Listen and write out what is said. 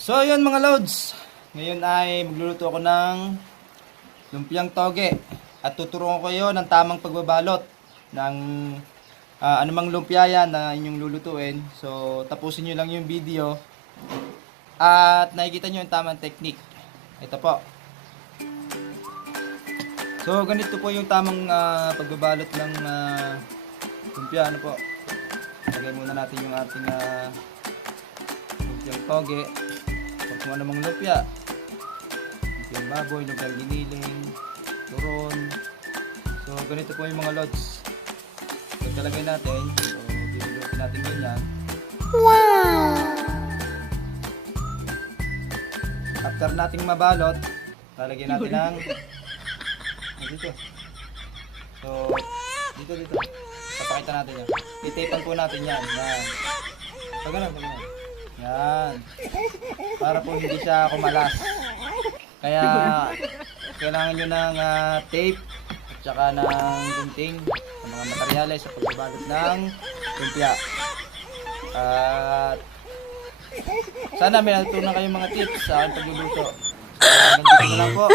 So yun mga loads, ngayon ay magluluto ako ng lumpiang toge at tuturuan ko kayo ng tamang pagbabalot ng anumang lumpia yan na inyong lulutuin. So tapusin nyo lang yung video at nakikita nyo yung tamang technique. Ito po. So ganito po yung tamang pagbabalot ng lumpia. Ano po? Lagay muna natin yung ating lumpiang toge. Kung ano mang lumpia, lumpiang baboy, lumpiang giniling, turon. So ganito po yung mga lods. Pagkalagay natin, so bibilutin natin ganyan. Wow! After nating mabalot, lalagyan natin ng dito. So dito. Papakita natin yan. Itapan po natin yan. Yan. Pag ganun. Yan. Para po hindi siya kumalas. Kaya kailangan nyo ng tape at saka ng gunting, ng mga materyales sa pagbabalot ng lumpia. At sana may natutunan kayong mga tips sa aking pagluluto. Ganito na lang po.